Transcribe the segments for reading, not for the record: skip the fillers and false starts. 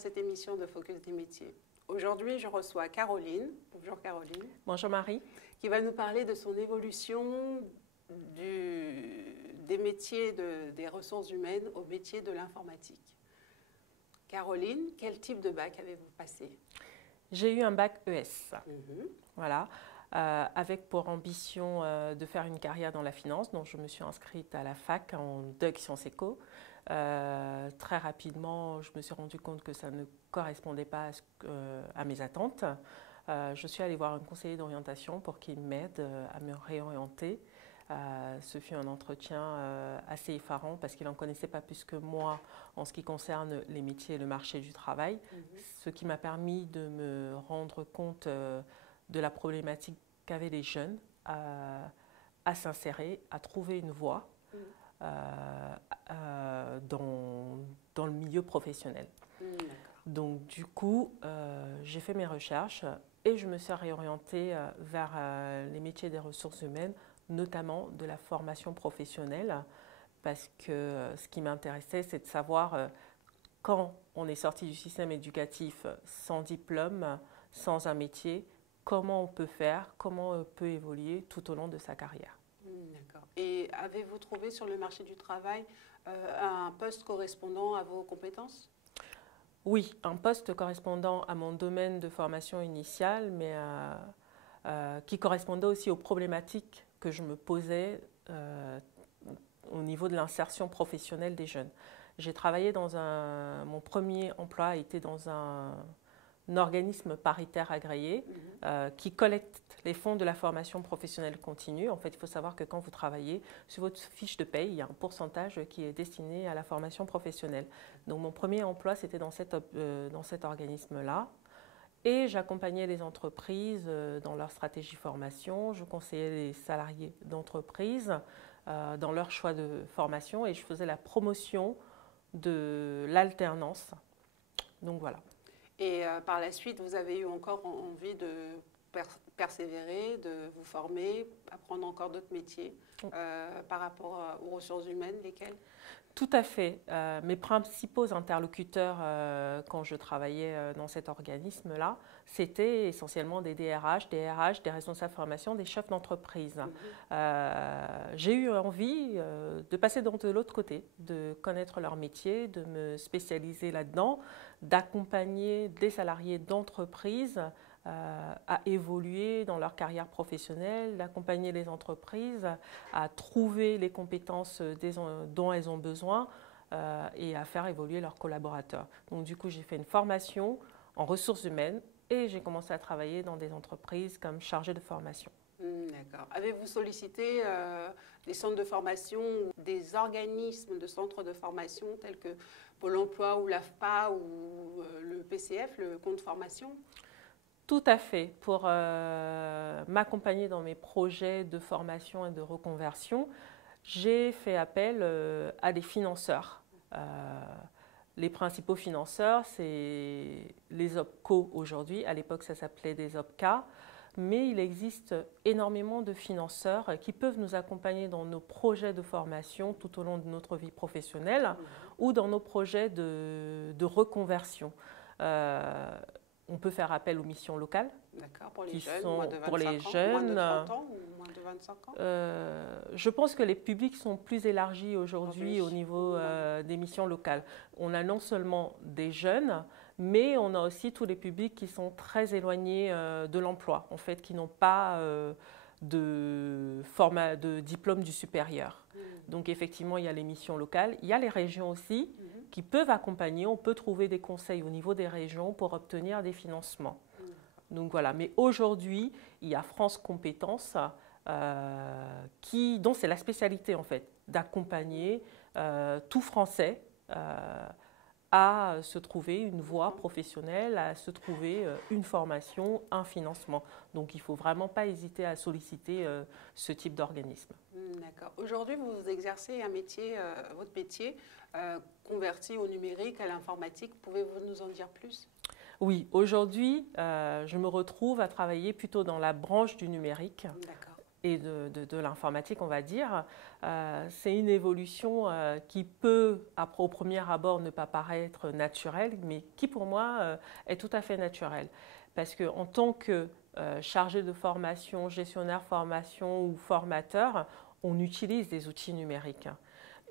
cette émission de Focus des métiers. Aujourd'hui, je reçois Caroline. Bonjour Caroline. Bonjour Marie. Qui va nous parler de son évolution des métiers des ressources humaines au métier de l'informatique. Caroline, quel type de bac avez-vous passé? J'ai eu un bac ES, voilà, avec pour ambition de faire une carrière dans la finance. Donc je me suis inscrite à la fac en DUG Sciences Éco. Très rapidement, je me suis rendu compte que ça ne correspondait pas à mes attentes. Je suis allée voir un conseiller d'orientation pour qu'il m'aide à me réorienter. Ce fut un entretien assez effarant parce qu'il n'en connaissait pas plus que moi en ce qui concerne les métiers et le marché du travail, ce qui m'a permis de me rendre compte de la problématique qu'avaient les jeunes à s'insérer, à trouver une voie dans le milieu professionnel. Donc du coup, j'ai fait mes recherches et je me suis réorientée vers les métiers des ressources humaines, notamment de la formation professionnelle, parce que ce qui m'intéressait, c'est de savoir quand on est sorti du système éducatif sans diplôme, sans un métier, comment on peut faire, comment on peut évoluer tout au long de sa carrière. D'accord. Et avez-vous trouvé sur le marché du travail un poste correspondant à vos compétences? Oui, un poste correspondant à mon domaine de formation initiale, mais qui correspondait aussi aux problématiques que je me posais au niveau de l'insertion professionnelle des jeunes. J'ai travaillé mon premier emploi a été dans un organisme paritaire agréé qui collecte les fonds de la formation professionnelle continue. En fait, il faut savoir que quand vous travaillez, sur votre fiche de paye, il y a un pourcentage qui est destiné à la formation professionnelle. Donc mon premier emploi, c'était dans cet organisme-là. Et j'accompagnais les entreprises dans leur stratégie formation, je conseillais les salariés d'entreprise dans leur choix de formation et je faisais la promotion de l'alternance. Donc voilà. Et par la suite, vous avez eu encore envie de persévérer, de vous former, apprendre encore d'autres métiers par rapport aux ressources humaines, lesquelles? Tout à fait. Mes principaux interlocuteurs quand je travaillais dans cet organisme-là, c'était essentiellement des DRH, des responsables formation, des chefs d'entreprise. J'ai eu envie de passer de l'autre côté, de connaître leur métier, de me spécialiser là-dedans, d'accompagner des salariés d'entreprise à évoluer dans leur carrière professionnelle, d'accompagner les entreprises à trouver les compétences dont elles ont besoin et à faire évoluer leurs collaborateurs. Donc du coup, j'ai fait une formation en ressources humaines et j'ai commencé à travailler dans des entreprises comme chargée de formation. D'accord. Avez-vous sollicité des centres de formation, des organismes de centres de formation tels que Pôle emploi ou l'AFPA ou le PCF, le compte formation? Tout à fait. Pour m'accompagner dans mes projets de formation et de reconversion, j'ai fait appel à des financeurs. Les principaux financeurs, c'est les OPCO aujourd'hui. À l'époque, ça s'appelait des OPCA. Mais il existe énormément de financeurs qui peuvent nous accompagner dans nos projets de formation tout au long de notre vie professionnelle ou dans nos projets de reconversion. On peut faire appel aux missions locales. D'accord, pour les jeunes, moins de 25 ans, moins de 30 ans ou moins de 25 ans? Je pense que les publics sont plus élargis aujourd'hui au niveau des missions locales. On a non seulement des jeunes, mais on a aussi tous les publics qui sont très éloignés de l'emploi, en fait, qui n'ont pas de diplôme du supérieur. Donc effectivement, il y a les missions locales, il y a les régions aussi qui peuvent accompagner, on peut trouver des conseils au niveau des régions pour obtenir des financements. Donc voilà, mais aujourd'hui, il y a France Compétences dont c'est la spécialité en fait, d'accompagner tout Français à se trouver une voie professionnelle, à se trouver une formation, un financement. Donc il ne faut vraiment pas hésiter à solliciter ce type d'organisme. D'accord. Aujourd'hui, vous exercez un métier, votre métier converti au numérique, à l'informatique. Pouvez-vous nous en dire plus? Oui, aujourd'hui, je me retrouve à travailler plutôt dans la branche du numérique. et de l'informatique, on va dire, c'est une évolution qui peut, au premier abord, ne pas paraître naturelle, mais qui, pour moi, est tout à fait naturelle. Parce qu'en tant que chargé de formation, gestionnaire formation ou formateur, on utilise des outils numériques.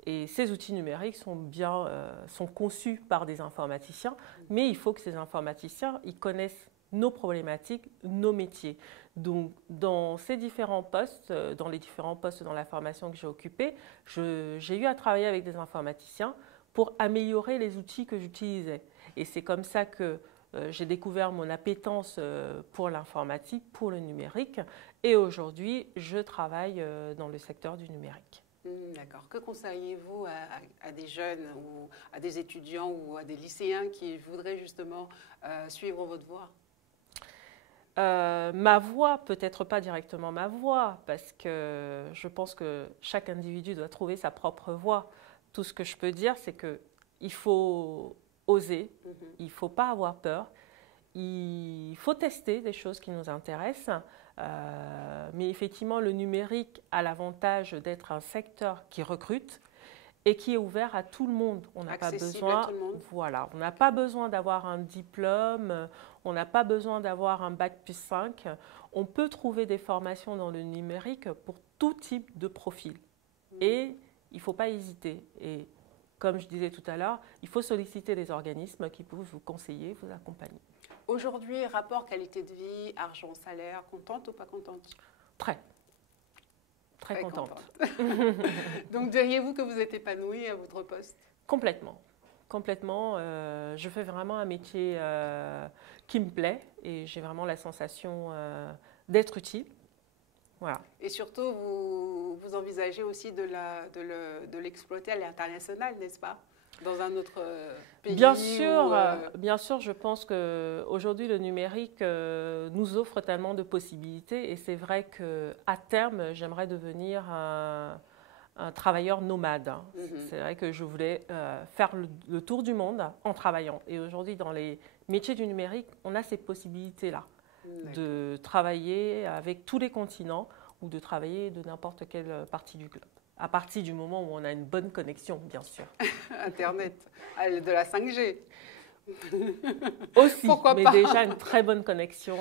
Et ces outils numériques sont conçus par des informaticiens, mais il faut que ces informaticiens ils connaissent nos problématiques, nos métiers. Donc, dans les différents postes dans la formation que j'ai occupée, j'ai eu à travailler avec des informaticiens pour améliorer les outils que j'utilisais. Et c'est comme ça que j'ai découvert mon appétence pour l'informatique, pour le numérique. Et aujourd'hui, je travaille dans le secteur du numérique. D'accord. Que conseillez-vous à des jeunes ou à des étudiants ou à des lycéens qui voudraient justement suivre votre voie? Ma voie, peut-être pas directement ma voie, parce que je pense que chaque individu doit trouver sa propre voie. Tout ce que je peux dire, c'est qu'il faut oser, il ne faut pas avoir peur, il faut tester des choses qui nous intéressent. Mais effectivement, le numérique a l'avantage d'être un secteur qui recrute et qui est ouvert à tout le monde. On n'a pas besoin, voilà, on n'a pas besoin d'avoir un diplôme, on n'a pas besoin d'avoir un bac+5. On peut trouver des formations dans le numérique pour tout type de profil. Et il ne faut pas hésiter. Et comme je disais tout à l'heure, il faut solliciter les organismes qui peuvent vous conseiller, vous accompagner. Aujourd'hui, rapport qualité de vie, argent, salaire, contente ou pas contente? Très contente. Donc, diriez-vous que vous êtes épanouie à votre poste? Complètement. Je fais vraiment un métier qui me plaît et j'ai vraiment la sensation d'être utile. Voilà. Et surtout, vous envisagez aussi de l'exploiter à l'international, n'est-ce pas? Dans un autre pays? Bien sûr, je pense qu'aujourd'hui, le numérique nous offre tellement de possibilités et c'est vrai qu'à terme, j'aimerais devenir un travailleur nomade. C'est vrai que je voulais faire le tour du monde en travaillant. Et aujourd'hui, dans les métiers du numérique, on a ces possibilités-là de travailler avec tous les continents ou de travailler de n'importe quelle partie du globe. À partir du moment où on a une bonne connexion, bien sûr. Internet, de la 5G. Aussi, mais déjà une très bonne connexion.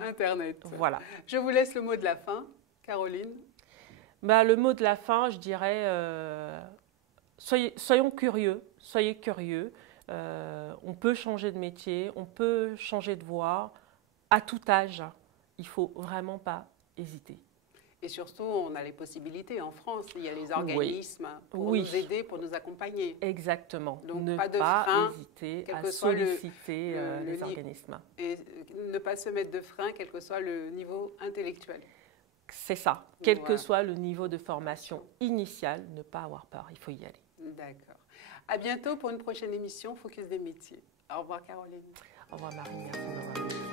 Internet. Voilà. Je vous laisse le mot de la fin, Caroline. Le mot de la fin, je dirais, soyons curieux, soyez curieux. On peut changer de métier, on peut changer de voie à tout âge. Il ne faut vraiment pas hésiter. Et surtout, on a les possibilités en France. Il y a les organismes pour nous aider, pour nous accompagner. Exactement. Donc, ne pas pas hésiter à solliciter les organismes. Et ne pas se mettre de frein, quel que soit le niveau intellectuel. C'est ça. Quel que soit le niveau de formation initiale, ne pas avoir peur. Il faut y aller. D'accord. À bientôt pour une prochaine émission Focus des métiers. Au revoir, Caroline. Au revoir, Marie. Merci de m'avoir invitée.